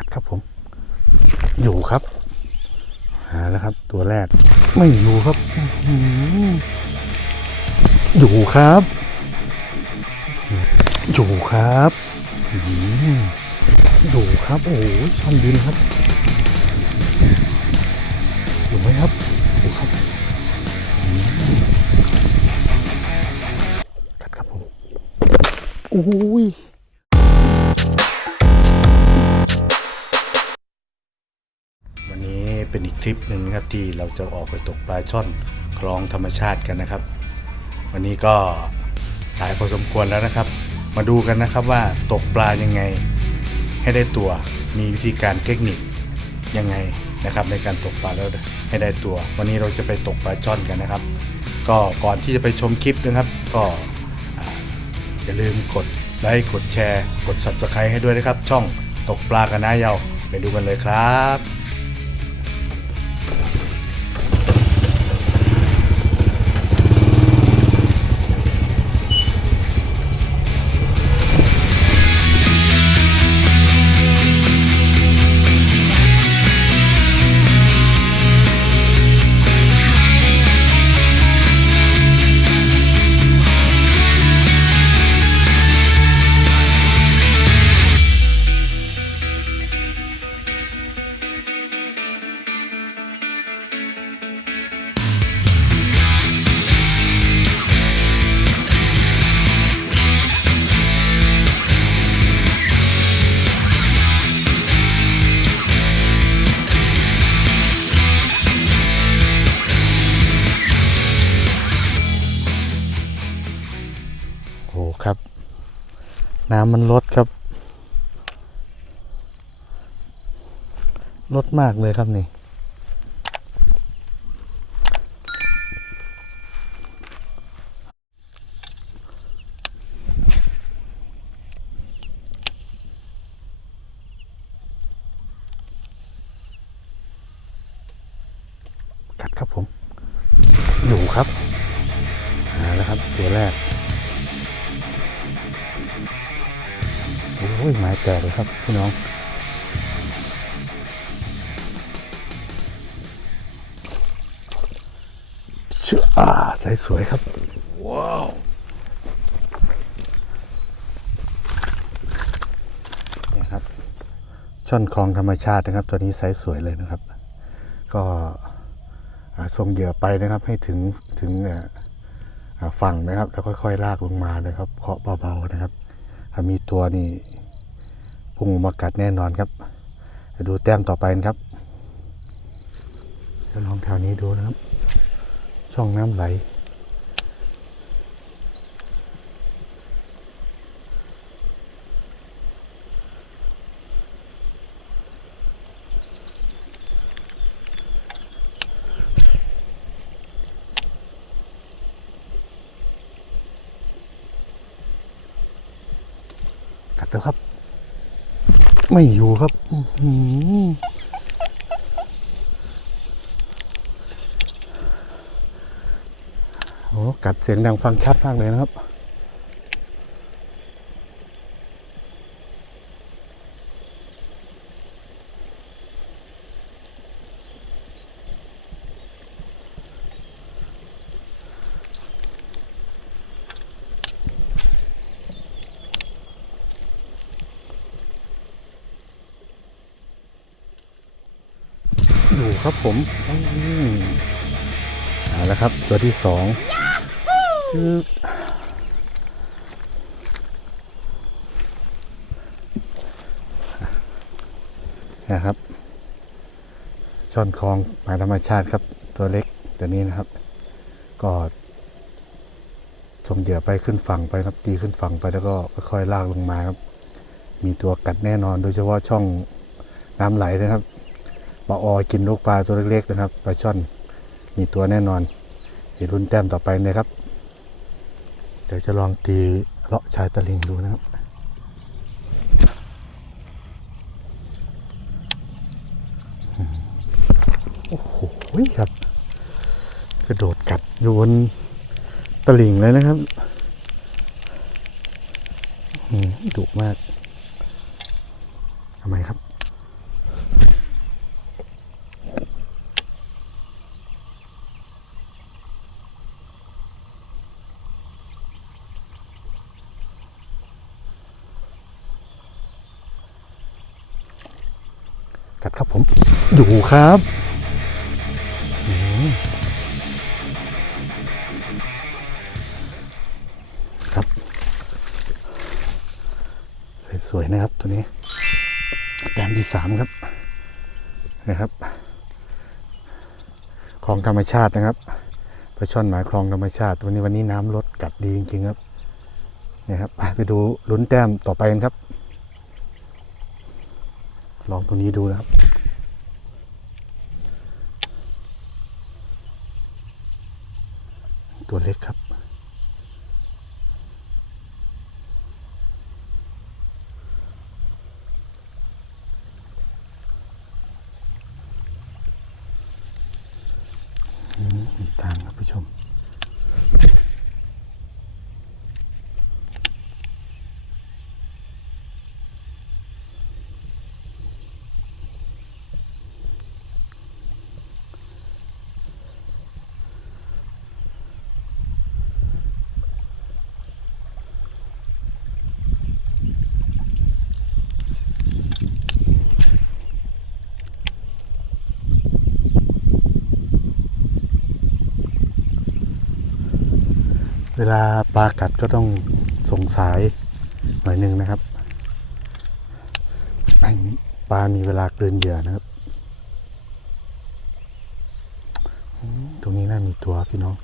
กัดครับผม อยู่ครับ หาแล้วครับ ตัวแรก ไม่อยู่ครับ อยู่ครับ อยู่ครับอยู่ครับ โอ้โหช่องดินครับ อยู่ไหมครับอยู่ครับกัดครับผมโอ้ย ทริปหนึ่งนะครับที่เราจะออกไปตกปลาช่อนคลองธรรมชาติกันนะครับ วันนี้ก็สายพอสมควรแล้วนะครับ มาดูกันนะครับว่าตกปลายังไงให้ได้ตัวมีวิธีการเทคนิคยังไงนะครับ ในการตกปลาแล้วให้ได้ตัว วันนี้เราจะไปตกปลาช่อนกันนะครับ ก็ก่อนที่จะไปชมคลิปนะครับ ก็อ่าอย่าลืมกดไลค์กดแชร์ กด subscribe ให้ด้วยนะครับ ช่องตกปลากันนะเยาไปดูกันเลยครับ น้ำมันลดครับ ลดมากเลยครับนี่ กัดครับผม อยู่ครับหาแล้วครับ ตัวแรก อ้ยไม้แตกเลยครับพี่น้องเชื่ออ่าใสสวยครับ ว้าวนี่ครับ ช่อนคลองธรรมชาตินะครับ ตัวนี้ไซส์สวยเลยนะครับ ก็อ่าส่งเหยื่อไปนะครับให้ถึงถึงเอ่ออ่าฝั่งนะครับ แล้วค่อยๆลากลงมานะครับเคาะเบาๆนะครับถ้ามีตัวนี่ พุ่งมากัดแน่นอนครับดูแต้มต่อไปนะครับจะลองแถวนี้ดูนะครับ ช่องน้ำไหล กัดแล้วครับ ไม่อยู่ครับอ๋อหือโอ้กัดเสียงดังฟังชัดมากเลยนะครับ อยู่ครับผมอืมเอาละครับตัวที่สองจืดนะครับช่อนคลองหมายธรรมชาติครับ ตัวเล็กตัวนี้นะครับ ก็ส่งเหยื่อไปขึ้นฝั่งไปครับตีขึ้นฝั่งไปแล้วก็ค่อยๆลากลงมาครับ มีตัวกัดแน่นอนโดยเฉพาะช่องน้ำไหลนะครับ ปลาออกินลูกปลาตัวเล็กๆนะครับปลาช่อนมีตัวแน่นอนเดี๋ยวรุ่นแต้มต่อไปนะครับ เดี๋ยวจะลองตีเลาะชายตะลิงดูนะครับโอ้โหครับ กระโดดกัดอยู่บนตะลิงเลยนะครับดุมากทำไมครับ กัดครับผม อยู่ครับครับ สวยๆนะครับตัวนี้ แต้มที่สามครับนะครับ คลองธรรมชาตินะครับปลาช่อนหมายคลองธรรมชาติ วันนี้วันนี้น้ำลดกัดดีจริงๆครับเนี่ยครับไปไปดูลุ้นแต้มต่อไปกันครับ ลองตัวนี้ดูนะครับ ตัวเล็กครับ เวลาปลากัดก็ต้องสงสายหน่อยหนึ่งนะครับปลามีเวลาเกินเหยื่อนะครับ ตรงนี้น่ามีตัวพี่น้อง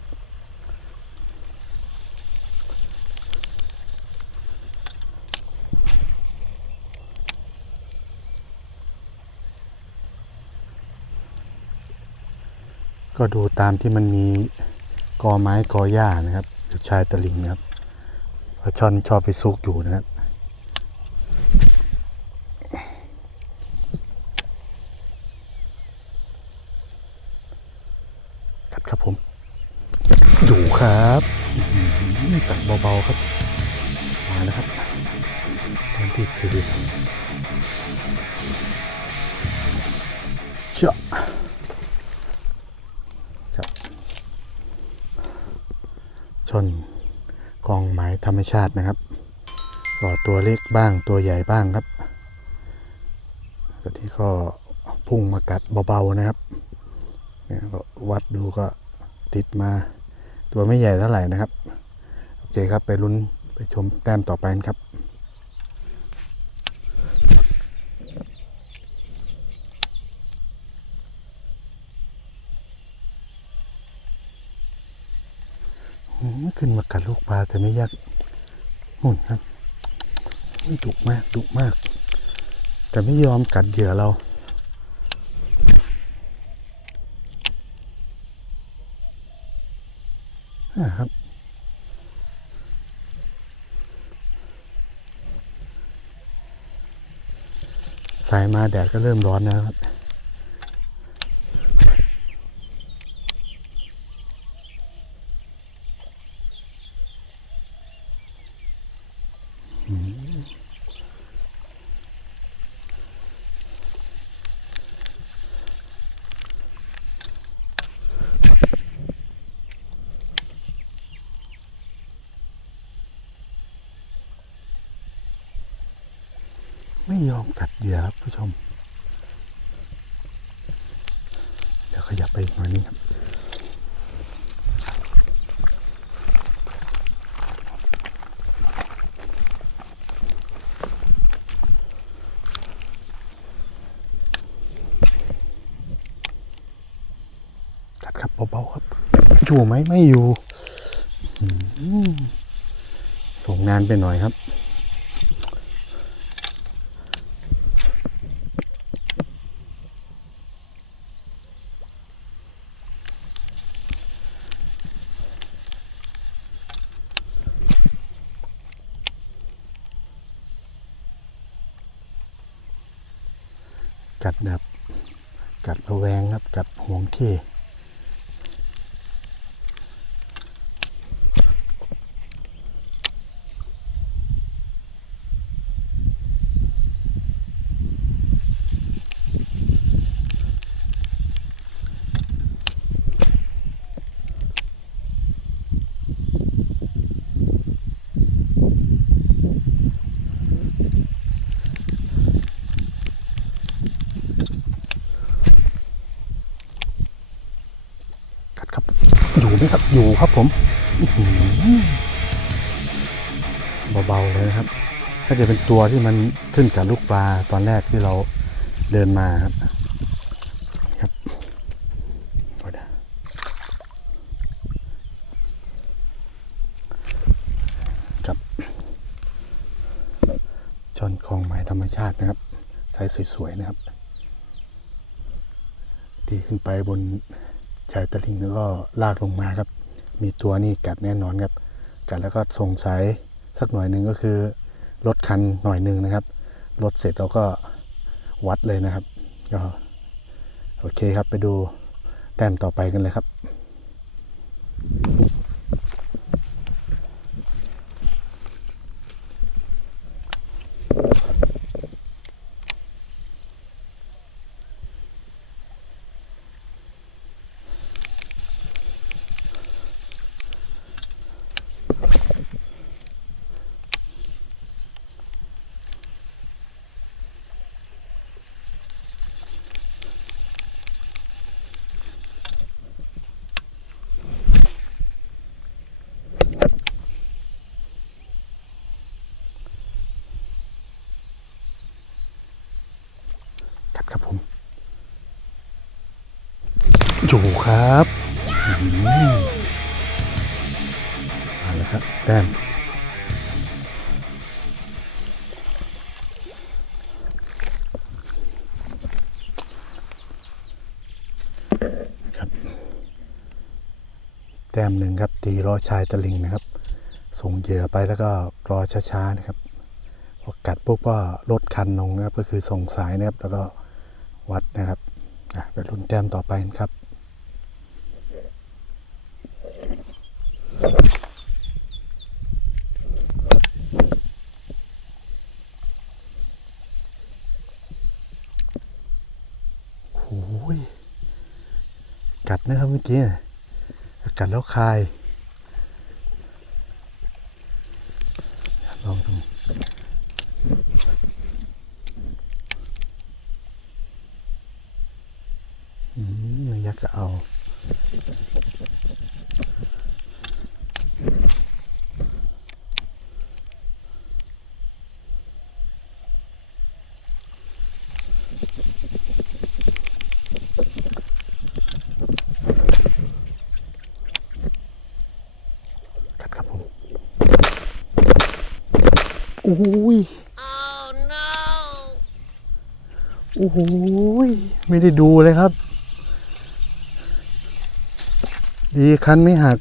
ก็ดูตามที่มันมีกอไม้กอหญ้านะครับ อยู่ชายตะลิงนะครับปลาช่อนชอบไปซุกอยู่นะครับครับครับผม อยู่ครับตัดเบาๆครับ มาแล้วครับตอนที่สี่เชื่อ ชนกองไม้ธรรมชาตินะครับก็ตัวเล็กบ้างตัวใหญ่บ้างครับตัวที่ก็พุ่งมากัดเบาๆนะครับเนี่ยก็วัดดูก็ติดมาตัวไม่ใหญ่เท่าไหร่นะครับ โอเคครับไปลุ้นไปชมแต้มต่อไปครับ อืมขึ้นมา กัดลูกปลาแต่ไม่ยากหุ่นครับดุมากดุมาก แต่ไม่ยอมกัดเหยื่อเรานะครับสายมาแดดก็เริ่มร้อนแล้วครับ ไม่ยอมกัดเหยื่อครับผู้ชม เดี๋ยวขยับไปอีกหน่อยนึงครับกัดครับเบาๆครับ อยู่ไหมไม่อยู่ส่งงานไปหน่อยครับ กัดแบบกัดระแวงครับกัดห่วงที่ ไหมครับ อยู่ครับผมอื้อหือเบาๆเลยนะครับ ก็จะเป็นตัวที่มันขึ้นกับลูกปลาตอนแรกที่เราเดินมาครับครับเอาเดี๋ยวครับช่อนคลองไม้ธรรมชาตินะครับไซส์สวยๆนะครับ ตีขึ้นไปบน ชายตะลิงแล้วก็ลากลงมาครับ มีตัวนี่กัดแน่นอนครับ กัดแล้วก็สงสัยสักหน่อยหนึ่งก็คือลดคันหน่อยหนึ่งนะครับลดเสร็จเราก็วัดเลยนะครับก็โอเคครับไปดูแต้มต่อไปกันเลยครับ อยู่ครับอืมเอาละครับ แต้มครับ แต้มหนึ่งครับ ตีรอชายตะลิงนะครับ ส่งเหยื่อไปแล้วก็รอช้าๆนะครับพอกัดปุ๊บก็ลดคันลงนะครับ ก็คือส่งสายนะครับ แล้วก็วัดนะครับอะไปลุ้นแต้มต่อไปกันครับ โอ้ย กัดนะครับเมื่อกี้น่ะกัดแล้วคายลองดูอืมไม่ยักจะเอา กัดครับผม โอ้ยโอ้โหยไม่ได้ดูเลยครับ ดีคันไม่หัก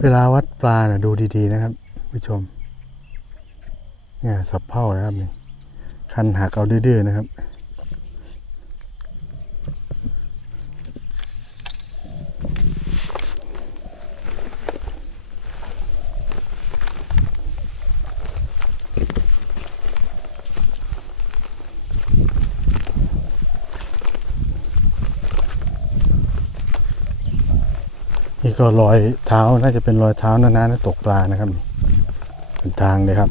เวลาวัดปลานะดูดีๆนะครับผู้ชม เนี่ยสับเผ่านะครับนี่คันหักเอาดื้อๆนะครับ รอยเท้าน่าจะเป็นรอยเท้านานๆตกปลานะครับ เป็นทางเลยครับ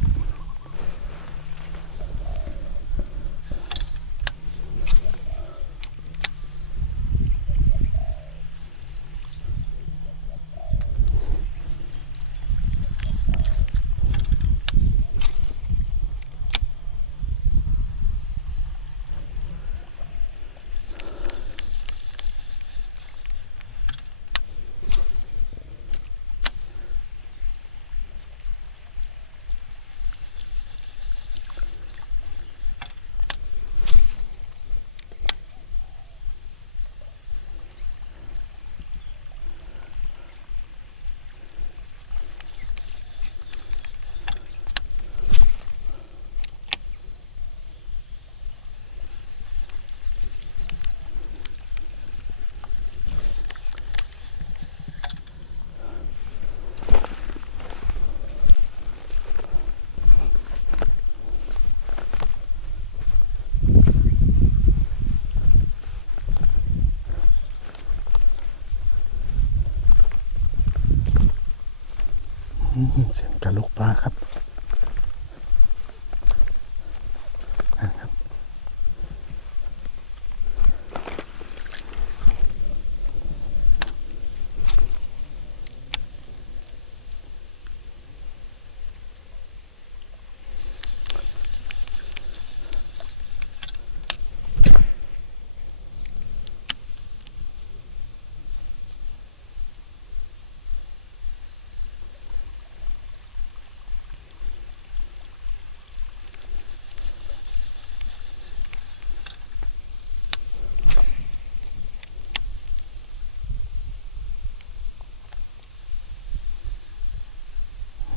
เสียงกระลูกปลาครับ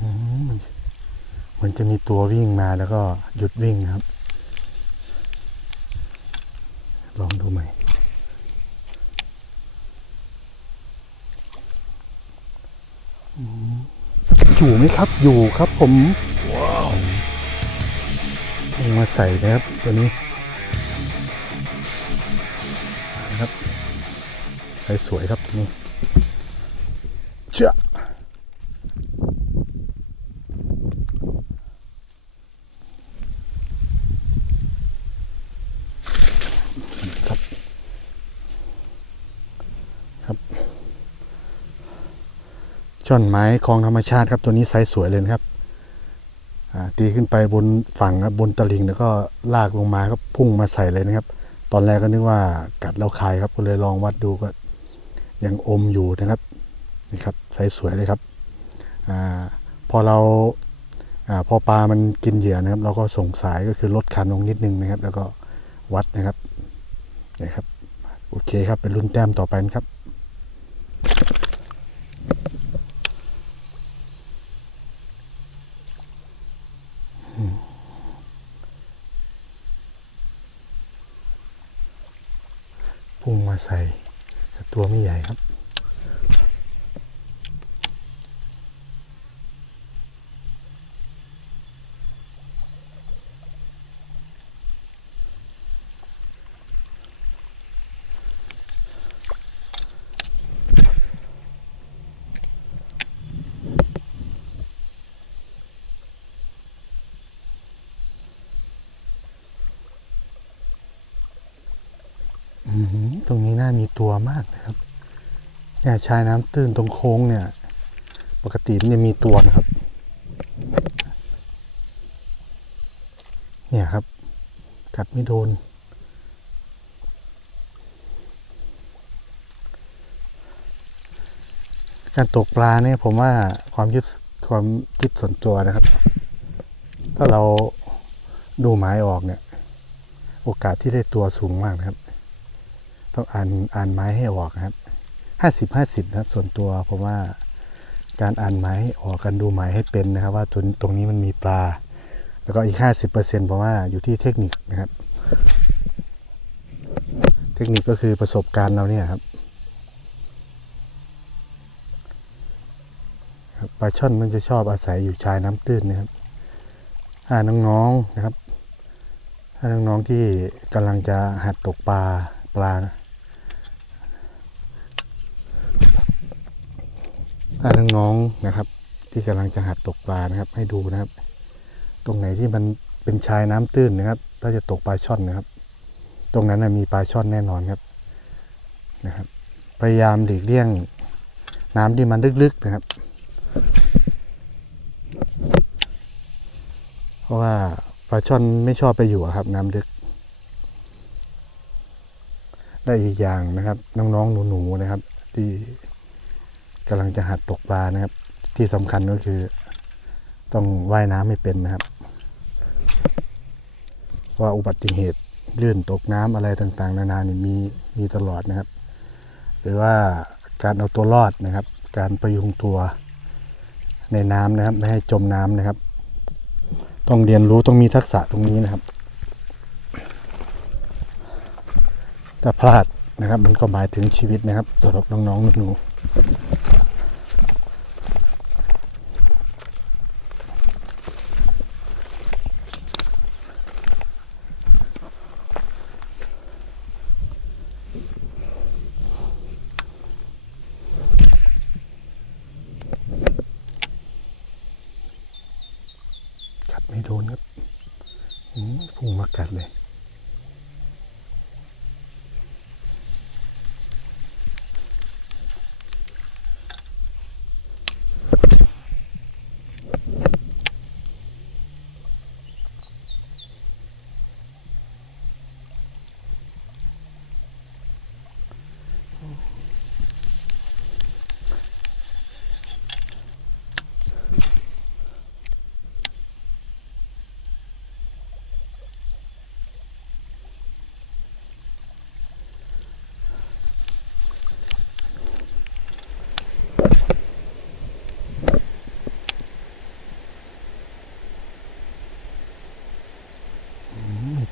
เห มือนจะมีตัววิ่งมาแล้วก็หยุดวิ่งนะครับ ลองดูใหม่อืมอยู่ไหมครับอยู่ครับผมลงมาใส่นะครับตัวนี้นะครับ ใส่สวยครับตัวนี้ เชื่อครับ ครับ ช่อนไม้คลองธรรมชาติครับตัวนี้ไซส์สวยเลยนะครับตีขึ้นไปบนฝั่งบนตลิ่งแล้วก็ลากลงมาก็พุ่งมาใส่เลยนะครับ ตอนแรกก็นึกว่ากัดแล้วคายครับก็เลยลองวัดดูก็ยังอมอยู่นะครับนี่ครับไซส์สวยเลยครับอพอเราอาพอปลามันกินเหยื่อนะครับ เราก็ส่งสายก็คือลดคันลงนิดนึงนะครับ แล้วก็วัดนะครับนี่ครับ โอเคครับเป็นรุ่นแต้มต่อไปนะครับ พุ่งมาใส่แต่ตัวไม่ใหญ่ครับ ตรงนี้น่ามีตัวมากนะครับเนี่ยชายน้ำตื้นตรงโค้งเนี่ย ปกติมันจะมีตัวนะครับ เนี่ยครับ กัดไม่โดนการตกปลาเนี่ยผมว่าความยึดความคิดส่วนตัวนะครับ ถ้าเราดูหมายออกเนี่ย โอกาสที่ได้ตัวสูงมากนะครับ ต้องอ่านอ่านไม้ให้ออกครับห้าสิบห้าสิบนะครับ ส่วนตัวผมว่าการอ่านไม้ออกกันดูหมายให้เป็นนะครับ ว่าตรงตรงนี้มันมีปลา แล้วก็อีกห้าสิบเปอร์เซ็นต์ผมว่าอยู่ที่เทคนิคนะครับ เทคนิคก็คือประสบการณ์เราเนี่ยครับปลาช่อนมันจะชอบอาศัยอยู่ชายน้ำตื้นนะครับถ้าน้องๆนะครับ ถ้าน้องๆที่กำลังจะหัดตกปลาปลานะ ถ้าน้องๆนะครับ ที่กำลังจะหัดตกปลานะครับ ให้ดูนะครับ ตรงไหนที่มันเป็นชายน้ำตื้นนะครับ ถ้าจะตกปลาช่อนนะครับ ตรงนั้นนะมีปลาช่อนแน่นอนครับนะครับ พยายามหลีกเลี่ยงน้ำที่มันลึกๆนะครับ เพราะว่าปลาช่อนไม่ชอบไปอยู่ครับ น้ำลึก ได้อีกอย่างนะครับน้องๆหนูๆนะครับ ที่ กำลังจะหัดตกปลานะครับ ที่สำคัญก็คือ ต้องว่ายน้ำไม่เป็นนะครับ ว่าอุบัติเหตุลื่นตกน้ำอะไรต่างๆ นานานี่มีมีตลอดนะครับ หรือว่าการเอาตัวรอดนะครับ การประยุงตัวในน้ำนะครับ ไม่ให้จมน้ำนะครับ ต้องเรียนรู้ต้องมีทักษะตรงนี้นะครับถ้าพลาดนะครับมันก็หมายถึงชีวิตนะครับสำหรับน้องๆหนูๆ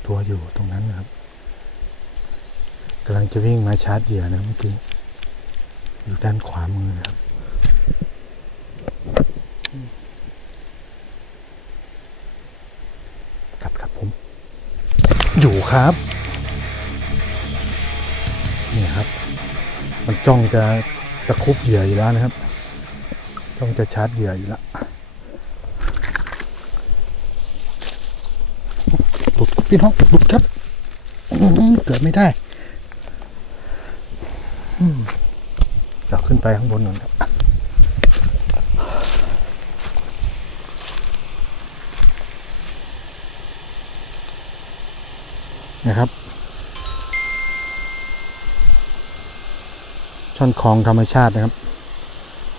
ตัวอยู่ตรงนั้นนะครับกำลังจะวิ่งมาชาร์จเหยื่อนะเมื่อกี้อยู่ด้านขวามือนะครับกัดครับผม อยู่ครับ นี่ครับ มันจ้องจะตะคุบเหยื่ออยู่แล้วนะครับ จ้องจะชาร์จเหยื่ออยู่แล้ว หลุดครับพี่น้องหลุดครับเกิดไม่ได้อืมเดี๋ยวขึ้นไปข้างบนหน่อยครับนะครับช่อนคลองธรรมชาตินะครับ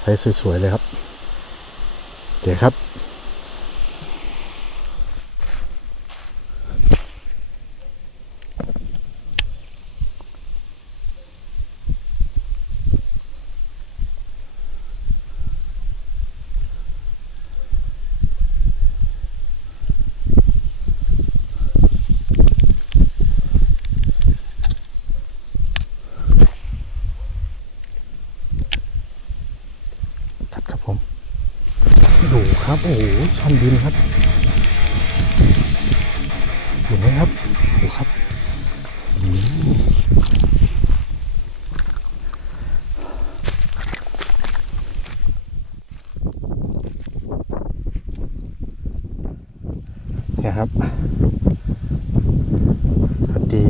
ใสสวยๆเลยครับเจ๋ครับ จัดครับผมดูครับ โอ้โห ช่อนบินครับเห็นไหมครับโอ้ครับเนี่ยครับคตี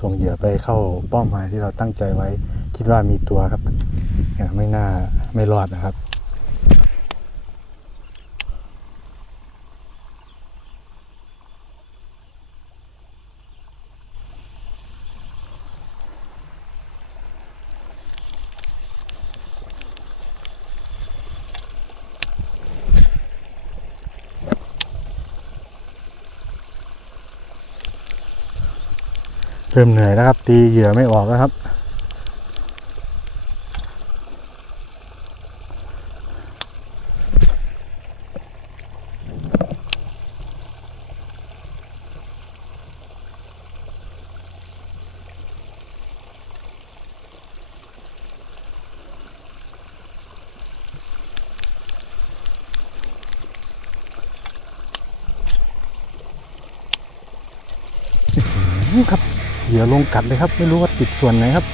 ส่งเหยื่อไปเข้าเป้าหมายที่เราตั้งใจไว้ คิดว่ามีตัวครับไม่น่าไม่รอดนะครับ เริ่มเหนื่อยแล้วครับ ตีเหยื่อไม่ออกแล้วครับ อื้อครับเหยื่อ ลงกัดเลยครับ ไม่รู้ว่าติดส่วนไหนครับ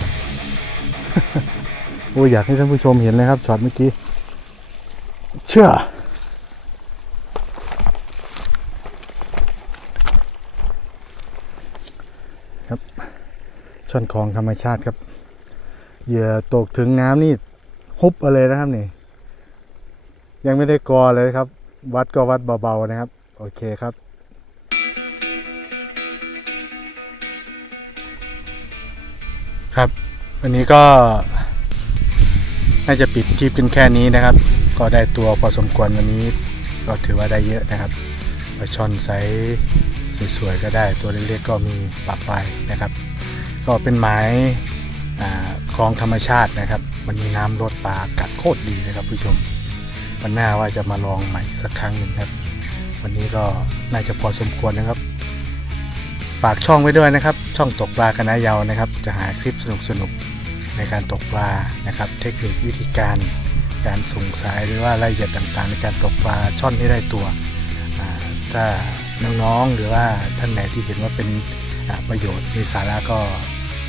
โอ้อยากให้ท่านผู้ชมเห็นเลยครับช็อตเมื่อกี้เชื่อครับช่อนคลองธรรมชาติครับ เหยื่อตกถึงน้ำนี่ฮุบอาเลยนะครับนี่ ยังไม่ได้กอเลยครับ วัดก็วัดเบาๆนะครับ โอเคครับ วันนี้ก็น่าจะปิดคลิปกันแค่นี้นะครับ ก็ได้ตัวพอสมควรวันนี้ก็ถือว่าได้เยอะนะครับปลาช่อนไซส์สวยๆก็ได้ตัวเล็กๆก็มีปลาปลายนะครับ ก็เป็นหมายอ่าคลองธรรมชาตินะครับมันมีน้ำลดปลากัดโคตรดีนะครับผู้ชมวันหน้าว่าจะมาลองใหม่สักครั้งหนึ่งครับ วันนี้ก็น่าจะพอสมควรนะครับ ฝากช่องไว้ด้วยนะครับ ช่องตกปลาคณะเยาวนะครับ จะหาคลิปสนุกๆในการตกปลานะครับ เทคนิควิธีการการส่งสายหรือว่ารายละเอียดต่างๆ ในการตกปลาช่อนให้ได้ตัวถ้าน้องๆหรือว่าท่านไหนที่เห็นว่าเป็นประโยชน์มีสาระก็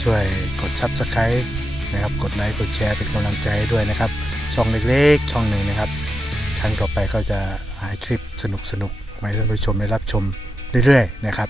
ช่วยกด Subscribe นะครับกดไลค์กดแชร์เป็นกำลังใจให้ด้วยนะครับ ช่องเล็กๆ ช่องหนึ่งนะครับครั้งต่อไปก็จะหาคลิปสนุกๆมาให้ท่านผู้ชมได้รับชมเรื่อยๆนะครับ